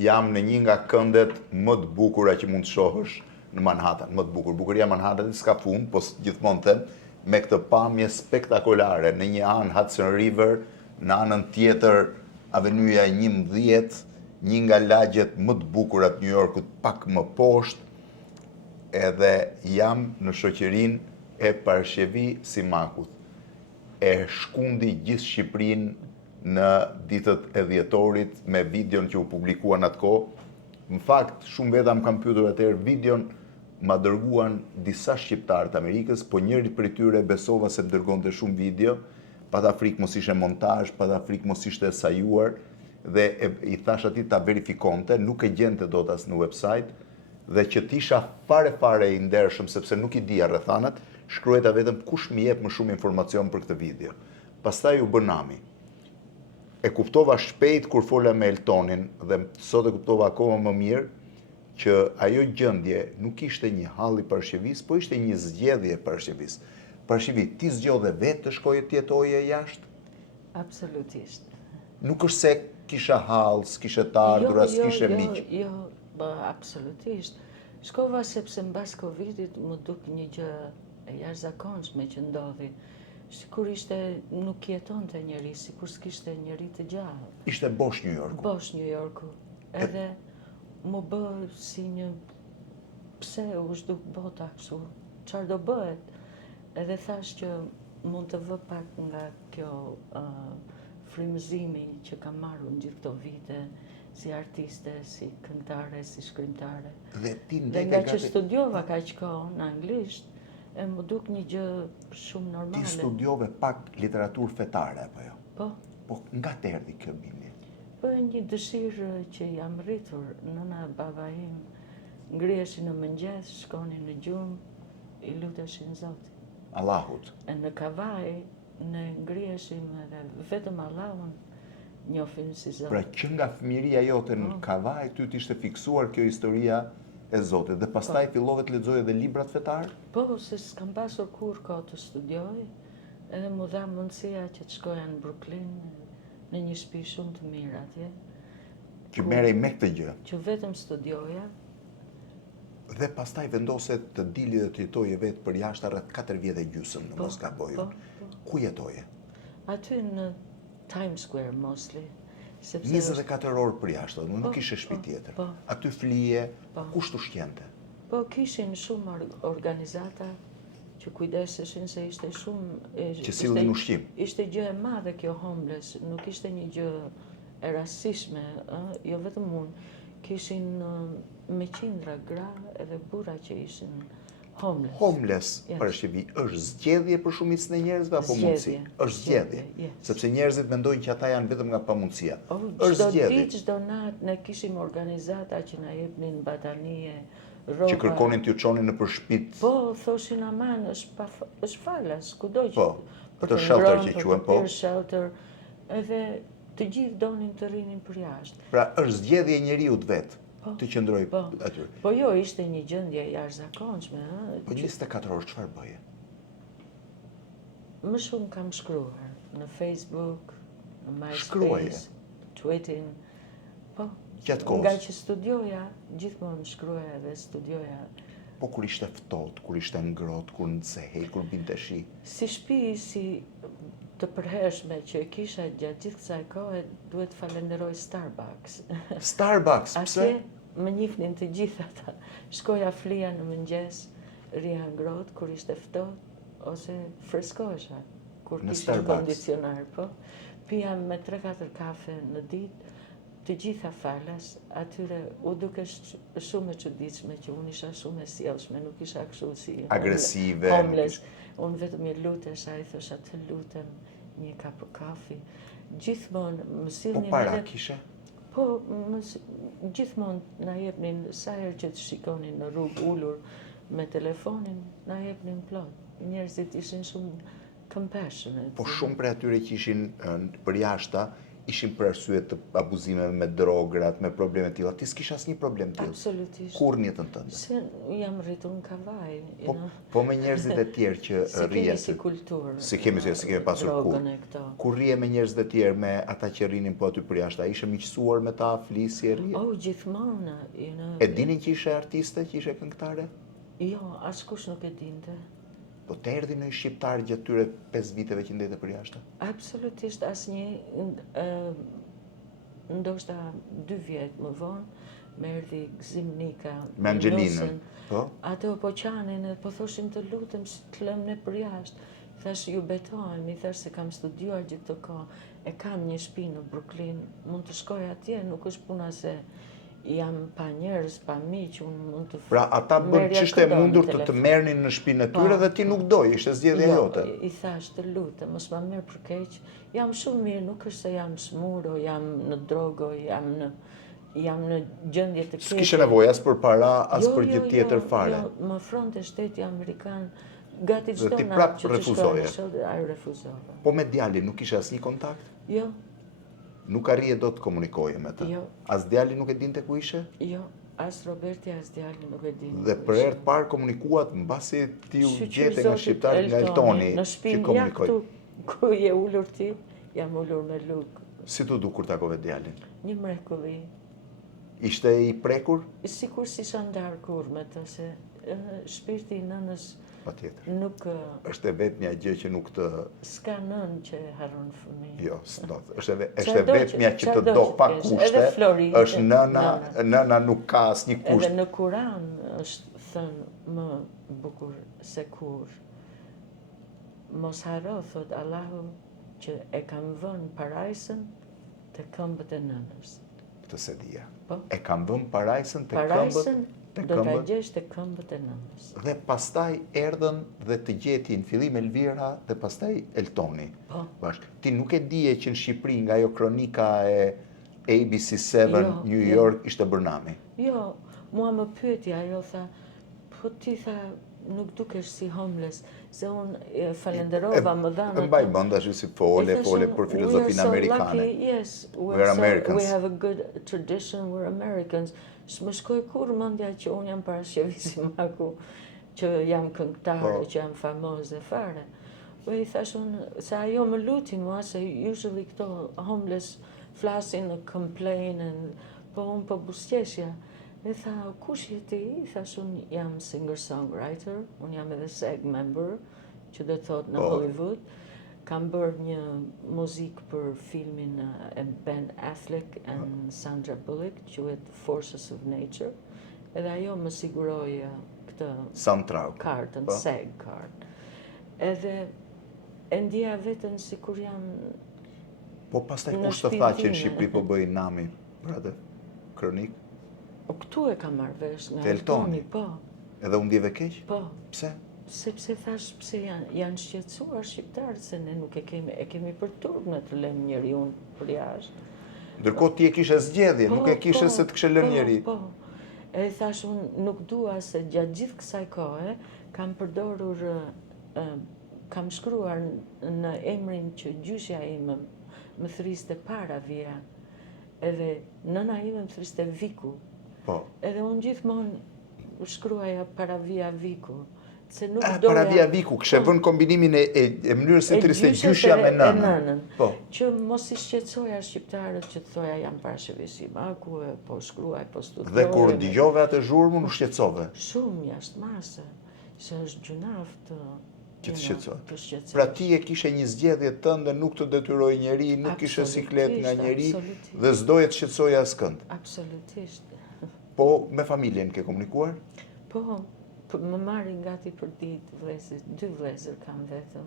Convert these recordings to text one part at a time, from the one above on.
jam në një nga këndet më të bukura që mund të shohësh në Manhattan, më të bukur. Bukuria e Manhattanit s'ka fund, po gjithmonë them, me këtë pamje spektakolare, në një anë Hudson River, në anën tjetër Avenyja 11, një nga lagjet më të bukura të New Yorkut pak më poshtë, edhe jam në shoqërinë e Parashevi Simakut. E shkundi gjithë Shqipërinë në ditët e dhjetorit me videon që u publikuan atë kohë. Në fakt, shumë veta më kam pyetur atëherë, videon ma dërguan disa shqiptarë të Amerikës, po njëri prej tyre besova se më dërgonte shumë video, pata frikë mos ishte montazh, pata frikë mos ishte sajuar, dhe i thash atij ta verifikonte, nuk e gjente dot as në website, dhe që t'isha fare i ndershëm, sepse nuk i dija rrethanat, shkruajta vetëm kush më jep më shumë informacion për këtë video. Pastaj u bë nami. E kuptova shpejt kur fola me Eltonin, dhe sot e kuptova akoma më mirë, që ajo gjendje nuk ishte një hall i Parashevis, po ishte një zgjedhje e Parashevis. Parashevi, ti zgjodhe vetë të shkoje të jetoje jashtë? Absolutisht. Nuk është se kisha hall, s'kishe të ardhur, as kishe miq. Jo, absolutisht. Shkova sepse mbas Covidit më duk një gjë e jashtëzakonshme që ndodhi. Sikur nuk jetonte njeri, sikur s'kishte njeri të gjallë. Ishte bosh New Yorku. Bosh New Yorku. Edhe më bë si një pse u zhduk bota kështu, çfarë do bëhet? Edhe thash që mund të vë pak nga kjo frymëzimi që kam marrë në gjithë këto vite, si artiste, si këngëtare, si shkrimtare. Dhe nga që studiova kaq kohë në anglisht, e më duk një gjë shumë normale. Ti studiove pak literaturë fetare, apo jo? Po. Po nga të erdhi kjo bindje? Po një dëshirë që jam rritur, nëna baba im ngriheshin në mëngjes, shkonin në gjumë, i luteshin Zotit. Allahut. E në kavaj, ne ngriheshim edhe vetëm Allahun njohim si Zot. Pra që nga fëmiria jote në kavaj, ty t'ishte fiksuar kjo historia e Zotit, dhe pastaj fillove të lexoje edhe librat fetar? Po, se s'kam pasur kur kohë të studioj, edhe mu dha mundësia që të shkoja në Brooklyn, në një shtëpi shumë të mirë atje. Që merrej me këtë gjë? Që vetëm studioja. Dhe pastaj vendose të dili dhe të jetoje vetë për jashtë rreth 4 vjet e gjysmë, në mos gaboj. Ku jetoje? Aty në Times Square mostly. 24 orë për jashtë, nuk ishe shtëpi tjetër. Aty flije, kush të ushqente? Po, kishin shumë organizata që kujdeseshin se ishte shumë... Që sillnin ushqim? Ishte gjë e madhe kjo homeless, nuk ishte një gjë e rastishme, jo vetëm unë. Kishin me qindra gra edhe burra që ishin homeless. Homeless, Parashevi, është zgjedhje për shumicën e njerëzve apo mundësi? Është zgjedhje. Sepse njerëzit mendojnë që ata janë vetëm nga pamundësia. Është zgjedhje. Çdo ditë, çdo natë ne kishim organizata që na jepnin batanie, rroba. Që kërkonin t'ju çonin nëpër shtëpit. Po, thoshin aman, është falas, kudo që. Po, për shelter që quhen, po. Për shelter. Edhe të gjithë donin të rrinin për jashtë. Pra, është zgjedhje e njeriut vetë. Të qëndroj aty. Po jo, ishte një gjendje jashtëzakonshme. Po 24 orë çfarë bëje? Më shumë kam shkruar në Facebook, në MySpace, tweeting. Po. Gjatë kohës. Nga që studioja, gjithmonë shkruaja dhe studioja. Po kur ishte ftohtë, kur ishte ngrohtë, kur nxehej, kur binte shi. Si shtëpi, si të përhershme që e kisha gjatë gjithë kësaj kohe, duhet falenderoj Starbucks. Starbucks, pse? Atje më njihnin të gjithë ata. Shkoja flija në mëngjes, rija ngrohtë kur ishte ftohtë, ose freskohesha kur kisha kondicionar, po. Pija me 3-4 kafe në ditë, të gjitha falas, atyre u duke shumë e çuditshme që unë isha shumë e sjellshme, nuk isha kështu si agresive. Homeless. Unë vetëm i lutesha, i thosha të lutem një kapë kafe. Gjithmonë më sillnin. Po para kishe? Po, gjithmonë na jepnin sa herë që të shikonin në rrugë ulur me telefonin, na jepnin plot. Njerëzit ishin shumë compassionate. Po shumë prej atyre që ishin për jashta, ishin për arsye të abuzimeve me drograt, me probleme tilla. Ti s'kish asnjë problem tillë. Absolutisht. Kur në jetën tënde? Se jam rritur në Kavaj. Po me njerëzit e tjerë që rrihen. Si kulturë. Si kemi pasur kur. Drogën e këto. Kur rrihe me njerëzit e tjerë, me ata që rrinin po aty për jashtë, a ishe miqësuar me ta, flisje, rrje? Oh, gjithmonë. E dinin që ishe artiste, që ishe këngëtare? Jo, askush nuk e dinte. Po të erdhi në shqiptar gjatë tyre 5 viteve që ndete për jashtë? Absolutisht asnjë, ndoshta 2 vjet më vonë, më erdhi Gzim Nika. Me Angelinën, po? Ato po qanin, po thoshim të lutem të lëm ne për jashtë. Thash ju betohem, i thash se kam studiuar gjithë të kohë, e kam një shtëpi në Brooklyn, mund të shkoj atje, nuk është puna se jam pa njerëz, pa miq, unë mund të Pra ata bën ç'ishte mundur të merrnin në shtëpinë e tyre dhe ti nuk doje, ishte zgjedhja jote. I thash të lutem, mos ma merr për keq. Jam shumë mirë, nuk është se jam smur, o jam në drogo, jam në gjendje të keqe. S'kishe nevojë as për para, as për gjë tjetër fare. Jo, më fronte shteti amerikan, gati çdo ti natë prap që të refuzoje. shkoj, ai refuzova. Po me djalin nuk kishe asnjë kontakt? Jo, Nuk arrije do të komunikoje me të? Jo. As djali nuk e dinte ku ishe? jo, as Roberti, as djali nuk e din. Dhe për herë të parë komunikuat mbasi ti u gjete nga shqiptar nga Eltoni në që shtëpinë ja komunikoj. këtu ku je ulur ti, jam ulur me Luk. Si tu du kur takove djalin? Një mrekulli. Ishte i prekur? Sikur si isha ndarë kur me të, se shpirti i nënës Patjetër. nuk Është e vetmja gjë që nuk të s'ka nën që harron fëmijë. Jo, është vetmja që të do pa kushte. Edhe Flori, Është nëna nuk ka asnjë kusht. Edhe në Kuran është thënë më bukur se kur. Mos haro, thot Allahu, që e kam vënë parajsën të këmbët e nënës. Këtë se dija. Po? E kam vënë parajsën të këmbët. Parajsën do ta gjesh të këmbët e nënës. Dhe pastaj erdhën dhe të gjetin fillim Elvira dhe pastaj Eltoni. Po. Bashkë. Ti nuk e dije që në Shqipëri nga ajo kronika e ABC7 Jo, New jo. York ishte Bërnami. Jo, mua më pyeti ajo, tha, po ti tha, nuk dukesh si homeless, se unë falenderova më dhanë. Mbaj mend ashtu si fole për filozofinë amerikane. Yes, We're Americans. we have a good tradition, we're Americans. S'më shkoj kur mendja që unë jam para Shevisimaku, që jam këngëtare, që jam famoze fare. Po i thash unë, se ajo më luti mua, se usually këto homeless flasin, complain, po unë po busqeshja. E tha, kush je ti? I thash, unë jam singer-songwriter, unë jam edhe SAG member, që do thot në Hollywood. Kam bërë një muzikë për filmin e Ben Affleck and Sandra Bullock, quhet Forces of Nature. Edhe ajo më siguroi këtë soundtrack. Kartën, SAG card. Edhe e ndjeja veten sikur jam. Po pastaj kush të tha që në Shqipëri po bëj nami për atë kronik? O këtu e kam marrë vesh nga Eltoni, po. Edhe u ndjeve keq? Po. Pse? Sepse thash pse janë shqetësuar shqiptarët se ne nuk e kemi për turp në të lëmë njeriu për jashtë. Ndërkohë ti e kishe zgjedhje, nuk e kishe se të kishe lënë njeri. Po. E thash unë nuk dua se gjatë gjithë kësaj kohe kam përdorur kam shkruar në emrin që gjyshja ime më thriste para vija. Edhe nëna ime më thriste Viku. Po. Edhe unë gjithmonë shkruaja para vija Viku. Para vija Viku, kështë vënë kombinimin e mënyrës se të riste gjyshja me nënën. Që mos i shqetësoja shqiptarët që të thoja jam para Shevisimaku, po shkruaj, po studioj. Dhe kur dëgjove atë zhurmën, u shqetësove? Shumë jashtë mase, se është gjunaf të që të shqetësohet. shqetësohet. Pra ti e kishe një zgjedhje tënde, nuk të detyroj njeri, nuk kishe siklet nga njeri dhe s'doje të shqetësoje askënd. Absolutisht. Po me familjen ke komunikuar? Po, më marrin gati për ditë vlezër, 2 vlezër kam vetëm.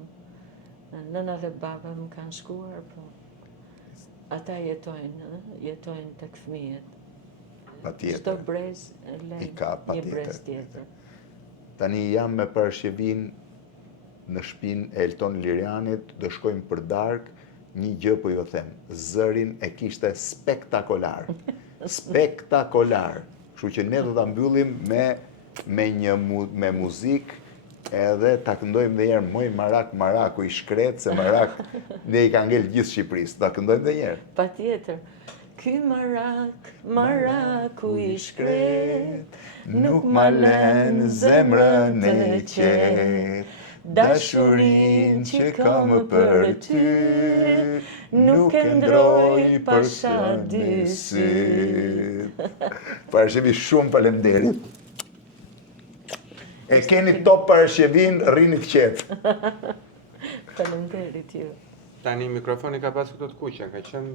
Nëna dhe baba më kanë shkuar, po ata jetojnë tek fëmijët. Patjetër. Çdo brez lën një brez tjetër. Tani jam me parashevin në shtëpinë e Elton Lirianit, do shkojmë për darkë, një gjë po ju them, zërin e kishte spektakolar. Spektakolar. Kështu që ne do ta mbyllim me muzikë edhe ta këndojmë dhe njerë moj marak, maraku i shkret, se marak ne i ka ngel gjithë Shqipërisë. Ta këndojmë dhe njerë. Pa tjetër. Ky marak, maraku i shkret, nuk ma len zemrën e qetë. Dashurin që kam për ty, nuk e ndroj pasha dy syt. Parashevi shumë faleminderit. E keni top parashevin, rrini të qetë. Faleminderit ju. Tani mikrofoni ka pasur këto të kuqe, ka qenë